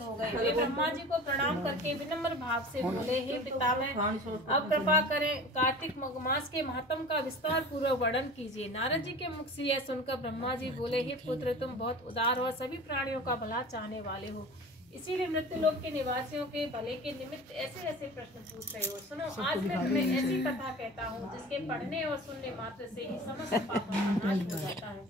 हो गए। वे ब्रह्मा जी को प्रणाम करके विनम्र भाव से बोले, हे पितामह, अब कृपा करें कार्तिक मास के महत्व का विस्तार पूर्वक वर्णन कीजिए। नारद जी के मुख से यह सुनकर ब्रह्मा जी बोले, हे पुत्र, तुम बहुत उदार और सभी प्राणियों का भला चाहने वाले हो, इसीलिए मृत्युलोक के निवासियों के भले के निमित्त ऐसे ऐसे प्रश्न पूछ रहे हो। सुनो, आज मैं तुम्हें ऐसी कथा कहता हूँ जिसके पढ़ने और सुनने मात्र से ही समस्त पापों का नाश हो जाता है।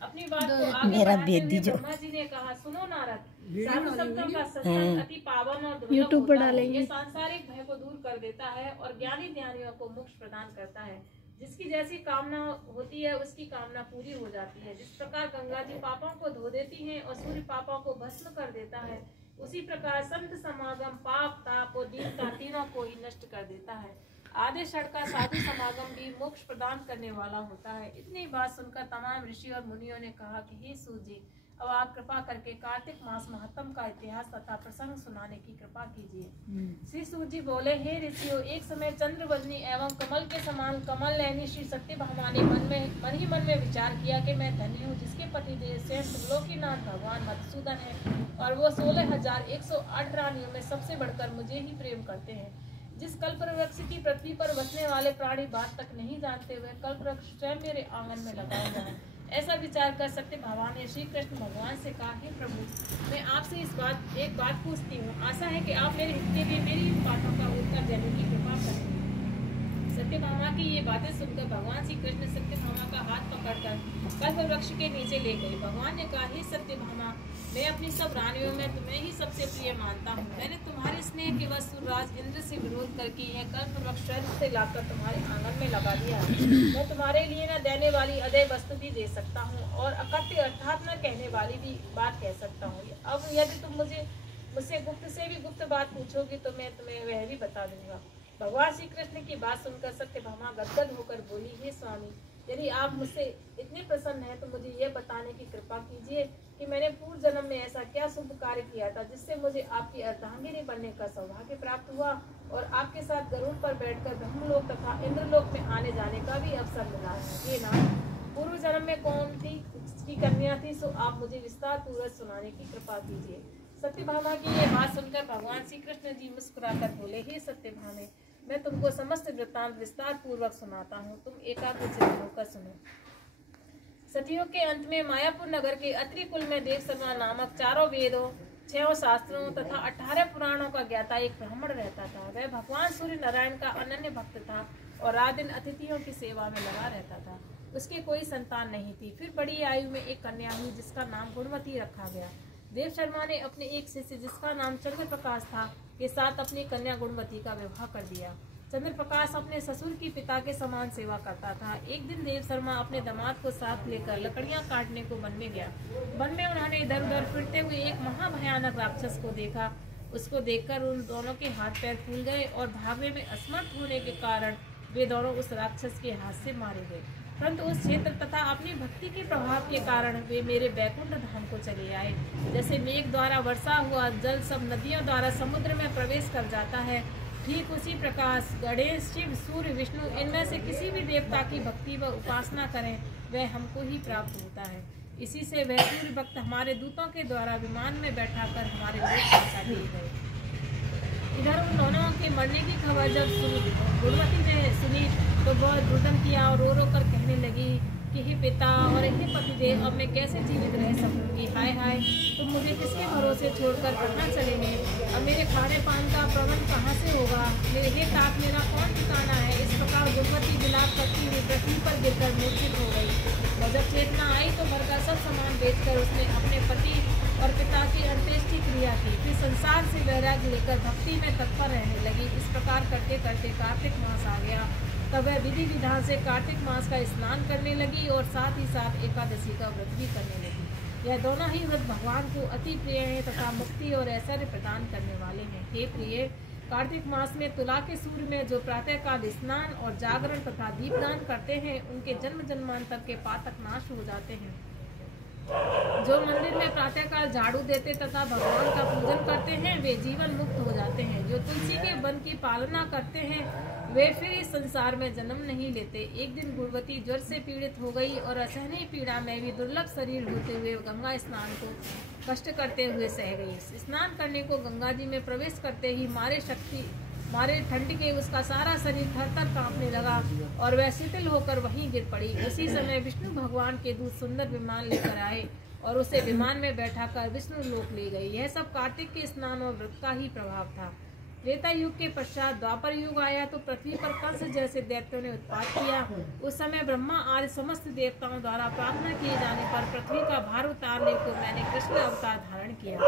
अपनी बात को आगे बढ़ाते हुए ब्रह्मा जी ने कहा, सुनो नारद, साधु संतों का सत्संग अति पावन और दुर्लभ होता है। ये सांसारिक भय को दूर कर देता है और ज्ञानी ध्यानियों को मोक्ष प्रदान करता है। जिसकी जैसी कामना होती है उसकी कामना पूरी हो जाती है। जिस प्रकार गंगा जी पापों को धो देती है और सूर्य पापों को भस्म कर देता है, उसी प्रकार संत समागम पाप ताप और दीनता तीनों को ही नष्ट कर देता है। आधे क्षण का साधु समागम भी मोक्ष प्रदान करने वाला होता है। इतनी बात सुनकर तमाम ऋषि और मुनियों ने कहा कि हे सूत जी, अब आप कृपा करके कार्तिक मास महत्तम का इतिहास तथा प्रसंग सुनाने की कृपा कीजिए। श्री सूत जी बोले, हे ऋषियों, एक समय चंद्रवदनी एवं कमल के समान कमल नयनी श्री सत्यभामा ने मन ही मन में विचार किया कि मैं धन्य हूँ जिसके पतिदेव स्वयं त्रिलोकीनाथ भगवान मधुसूदन है और वो 16,108 रानियों में सबसे बढ़कर मुझे ही प्रेम करते हैं। जिस कल्पवृक्ष की पृथ्वी पर बसने वाले प्राणी बात तक नहीं जानते हुए कल्पवृक्ष स्वयं मेरे आंगन में लगा हुआ है। ऐसा विचार कर सत्यभामा ने श्री कृष्ण भगवान से कहा, हे प्रभु, मैं आपसे एक बात पूछती हूँ। आशा है कि आप मेरे हित के लिए मेरी इन बातों का उत्तर देने की कृपा करेंगे। सत्यभामा की ये बातें सुनकर भगवान श्री कृष्ण सत्यभामा का हाथ पकड़कर कल्पवृक्ष के नीचे ले गए। भगवान ने कहा, हे सत्यभामा, मैं अपनी सब रानियों में तुम्हें ही सबसे प्रिय मानता हूँ। मैंने तुम्हारे स्नेह के वश सूर्यराज इंद्र से विरोध करके यह कल्पवृक्ष से लाकर तुम्हारे आंगन में लगा दिया है। मैं तुम्हारे लिए न देने वाली अदय वस्तु भी दे सकता हूँ और अकथ्य अर्थात न कहने वाली भी बात कह सकता हूँ। अब यदि तुम मुझसे गुप्त से भी गुप्त बात पूछोगी तो मैं तुम्हें वह भी बता दूंगा। भगवान श्री कृष्ण की बात सुनकर सत्यभामा गदगद होकर बोली, हे स्वामी, यदि आप मुझसे इतने प्रसन्न हैं तो मुझे यह बताने की कृपा कीजिए कि मैंने पूर्व जन्म में ऐसा क्या शुभ कार्य किया था जिससे मुझे आपकी अर्धांगिनी बनने का सौभाग्य प्राप्त हुआ और आपके साथ गरुड़ पर बैठकर ब्रह्मलोक तथा इंद्रलोक में आने जाने का भी अवसर मिला है। ये नाथ, पूर्व जन्म में कौन थी की कन्या थी, सो आप मुझे विस्तार पूर्वक सुनाने की कृपा कीजिए। सत्यभामा की ये बात सुनकर भगवान श्री कृष्ण जी मुस्कुराकर बोले, हे सत्यभामे, मैं तुमको समस्त वृत्तांत विस्तार पूर्वक सुनाता हूँ, तुम एकाग्रचित्त होकर सुनो। सतियों के अंत में मायापुर नगर के अत्रि कुल में देव शर्मा नामक 4 वेदों 6 शास्त्रों तथा 18 पुराणों का ज्ञाता एक ब्राह्मण रहता था। वह भगवान सूर्य नारायण का अनन्य भक्त था और रात दिन अतिथियों की सेवा में लगा रहता था। उसकी कोई संतान नहीं थी। फिर बड़ी आयु में एक कन्या हुई जिसका नाम गुणवती रखा गया। देव शर्मा ने अपने एक शिष्य जिसका नाम चंद्र प्रकाश था के साथ अपनी कन्या गुणवती का विवाह कर दिया। चंद्र प्रकाश अपने ससुर की पिता के समान सेवा करता था। एक दिन देव शर्मा अपने दामाद को साथ लेकर लकड़ियां काटने को वन में गया। वन में उन्होंने इधर उधर फिरते हुए एक महाभयानक राक्षस को देखा। उसको देखकर उन दोनों के हाथ पैर फूल गए और भागने में असमर्थ होने के कारण वे दोनों उस राक्षस के हाथ से मारे गए। परंतु उस क्षेत्र तथा अपनी भक्ति के प्रभाव के कारण वे मेरे बैकुंठ धाम को चले आए। जैसे मेघ द्वारा वर्षा हुआ जल सब नदियों द्वारा समुद्र में प्रवेश कर जाता है, ठीक उसी प्रकार गणेश, शिव, सूर्य, विष्णु इनमें से किसी भी देवता की भक्ति व उपासना करें वह हमको ही प्राप्त होता है। इसी से वह सूर्य भक्त हमारे दूतों के द्वारा विमान में बैठाकर हमारे लोक पहुंचा दिए गए। इधर उन दोनों के मरने की खबर जब गुणवती ने सुनी तो बहुत रुदन किया और रो रो कर कहने लगी कि हे पिता और हे पतिदेव, अब मैं कैसे जीवित रह सकूंगी। हाय हाय, तुम मुझे किसके भरोसे छोड़कर कहाँ चले हैं। अब मेरे खाने पान का प्रबंध कहाँ से होगा। मेरे हे तात, मेरा कौन ठिकाना है। इस प्रकार गुणवती विलाप करती हुई पृथ्वी पर गिरकर मूर्छित हो गई। और जब चेतना आई तो घर का सब सामान बेचकर उसने अपने पति और पिता की अंत्येष्टि क्रिया की। फिर संसार से वैराग्य लेकर भक्ति में तत्पर रहने लगी। इस प्रकार करते करते कार्तिक मास आ गया। तब वह विधि विधान से कार्तिक मास का स्नान करने लगी और साथ ही साथ एकादशी का व्रत भी करने लगी। यह दोनों ही व्रत भगवान को अति प्रिय हैं तथा मुक्ति और ऐश्वर्य प्रदान करने वाले हैं। हे प्रिय, कार्तिक मास में तुला के सूर्य में जो प्रातःकाल स्नान और जागरण तथा दीपदान करते हैं उनके जन्म जन्मांतर के पातक नाश हो जाते हैं। जो मंदिर में प्रातःकाल झाड़ू देते तथा भगवान का पूजन करते हैं वे जीवन मुक्त हो जाते हैं। जो तुलसी के वन की पालना करते हैं वे फिर इस संसार में जन्म नहीं लेते। एक दिन गुणवती ज्वर से पीड़ित हो गई और असहनीय पीड़ा में भी दुर्लभ शरीर होते हुए गंगा स्नान को कष्ट करते हुए सह गई। स्नान करने को गंगा जी में प्रवेश करते ही मारे ठंड के उसका सारा शरीर थर-थर कांपने लगा और वह शिथिल होकर वहीं गिर पड़ी। उसी समय विष्णु भगवान के दूत सुंदर विमान लेकर आए और उसे विमान में बैठाकर विष्णु लोक ले गए। यह सब कार्तिक के स्नान और व्रत का ही प्रभाव था। त्रेता युग के पश्चात द्वापर युग आया तो पृथ्वी पर कंस जैसे दैत्यों ने उत्पात किया। उस समय ब्रह्मा आदि समस्त देवताओं द्वारा प्रार्थना किए जाने पर पृथ्वी का भार उतारने को मैंने कृष्ण अवतार धारण किया।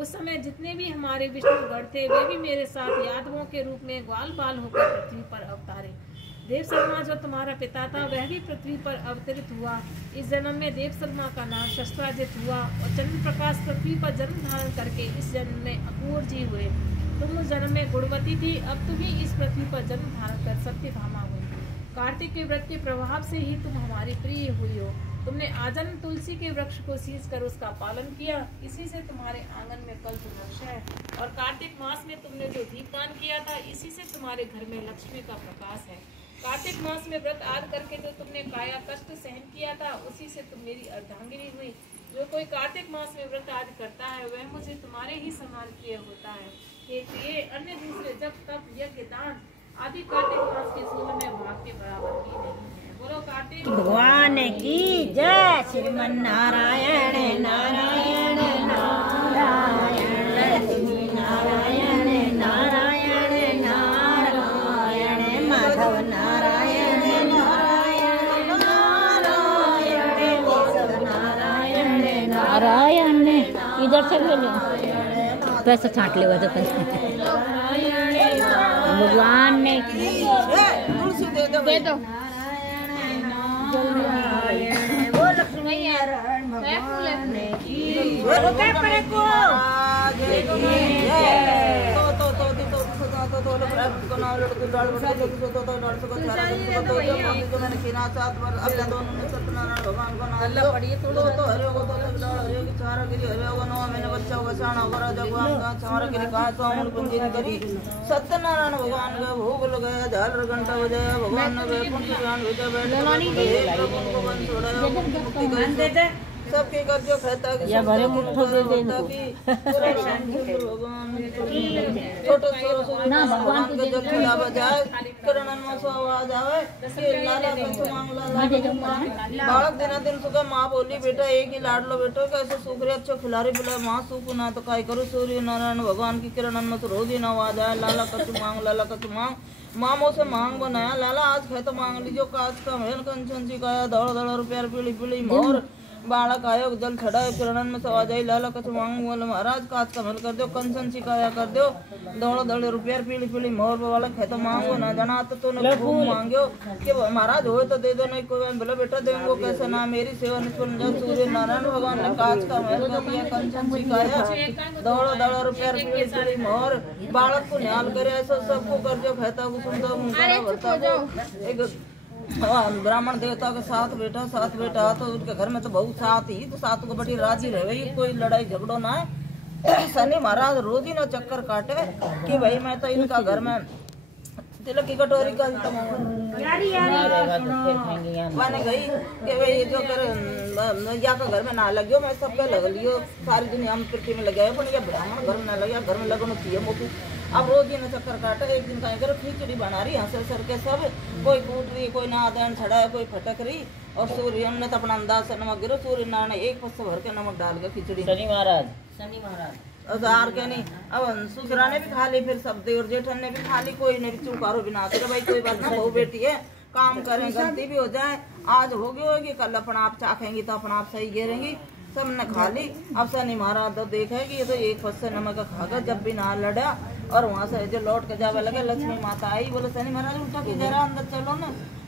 उस समय जितने भी हमारे विष्णुगण थे वे भी मेरे साथ यादवों के रूप में ग्वाल बाल होकर पृथ्वी पर अवतारे। देव शर्मा जो तुम्हारा पिता था वह भी पृथ्वी पर अवतरित हुआ। इस जन्म में देव शर्मा का नाम शस्त्राजित हुआ और चंद्र प्रकाश पृथ्वी पर जन्म धारण करके इस जन्म में अपूर जी हुए। तुम उस जन्म में गुणवती थी, अब तुम ही इस पृथ्वी पर जन्म धारण कर सत्यभामा हुई। कार्तिक के व्रत के प्रभाव से ही तुम हमारी प्रिय हुई हो। तुमने आजन्म तुलसी के वृक्ष को सींच कर उसका पालन किया, इसी से तुम्हारे आंगन में कल्प वृक्ष है। और कार्तिक मास में तुमने जो दीपदान किया था इसी से तुम्हारे घर में लक्ष्मी का प्रकाश है। कार्तिक मास में व्रत आदि करके जो तुमने काया कष्ट सहन किया था उसी से तुम मेरी अर्धांगिनी हुई। जो कोई कार्तिक मास में व्रत आदि करता है वह मुझे तुम्हारे ही समान प्रिय होता है। हे प्रिय, अन्य दूसरे जब तप यज्ञ दान आदि कार्तिक मास के सूल में भाग के बराबर ही नहीं है। बोलो कार्तिक भगवान की जय। श्रीमन नारायण नारायण नारायण नारायण नारायण नारायण माधव नारायण नारायण नारायण नारायण नारायण। इधर से ले लो, पैसा छाट ले तो पैसा भगवान ने तुलसी दे दो। वो लक्ष्मी नारायण भगवान ने की पड़े को सत्यनारायण भगवान का भोग लगाया, झालर घंटा बजाया, भगवान ने वैकुंठ ज्ञान भेजा, बैठे सबके कर्जों खाता या भरे मुट्ठो दे दे छोटो ना भगवान के जब खुला बजाए करणन में सो आवाज आवे ये लाला पंच मांगला बालक दिन दिन सुबह माँ बोली बेटा एक ही लाड लो बेटो कैसे सूख रहे अच्छो खिला रही बोला माँ सूख ना तो काय करो। सूर्य नारायण भगवान की किरणन में तो रोज ही ना आवाज आए लाला कछु मांग लाला कछु मांग। मामो से मांग बनाया लाला आज खाए तो मांग लीजिए काच का महल कंचन सिकाया दौड़ दौड़ रुपया पीली पीली मोर बालक आयो जल छड़ाए किरणन में सवा जाई लाला कछु मांगू बोले महाराज काच का महल कर दो कंचन सिकाया कर दो दौड़ दौड़ रुपया पीली पीली मोर बालक है तो मांगो ना जना तो न खूब मांगो कि महाराज हो तो दे दो नहीं कोई बोले बेटा देंगो कैसे ना मेरी सेवा निष्फल जाए। सूर्य नारायण भगवान ने काच का महल कर दिया कंचन सिकाया दौड़ दौड़ रुपया पीली पीली मोर बालक को न्याल करे ऐसा सबको कर दो कहता सुनता ब्राह्मण देवता के साथ बेटा तो उनके घर में तो बहुत साथ ही तो साथ को बड़ी राजी रहे कोई लड़ाई झगड़ो ना है। शनि महाराज रोज ही ना चक्कर काटे कि भाई मैं तो इनका घर में तिलक की कटोरी का माने गई कि भाई जो कर या का घर में ना लगियो मैं सबके लग लियो सारी दुनिया में पृथ्वी में लगे पर ब्राह्मण घर में ना लगे घर में लगना चाहिए मोकू। अब रोज ही ना चक्कर काटे एक दिन कहीं करो खिचड़ी बना रही हंसर सर के सब कोई कूट रही कोई नादन छड़ा कोई फटक रही और सूर्य ने तो अपना अंदाज से नमक गिरो सूर्य नारायण एक पत्ते भर के नमक डाल के खिचड़ी शनि महाराज औजार के नहीं अब ससुरा ने भी खा ली फिर सब देवर जेठन ने भी खा ली कोई ने भी चुकारो बिना कर भाई कोई बात ना बहू बेटी है काम करें गलती भी हो जाए आज होगी होगी कल अपना आप चाखेंगी तो अपना आप सही गिरेंगी सबने खा ली। अब शनि महाराज तो देखा कि ये तो एक पत्ते नमक खाकर जब भी ना लड़ा और वहाँ से जो लौट के जावे लगे लक्ष्मी माता आई बोले शनि महाराज उठा के जरा अंदर चलो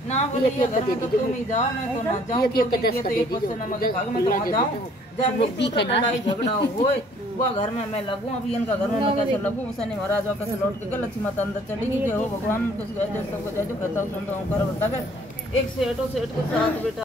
ना बोले ये घर में तो तुम ही जाओ मैं तो ना जाऊँ क्योंकि ये तो एक पत्ते नमक खाकर मैं तो वहाँ जाऊँ जब लड़ाई झगड़ा हो वो घर में मैं लगूँ अभी इनका घर में मैं कैसे लगूँ। शनि महाराज कैसे लौट के लक्ष्मी माता अंदर चली गई हो भगवान सबको जो कहता हूँ सुनता हूँ कर एक सेठ के साथ बेटा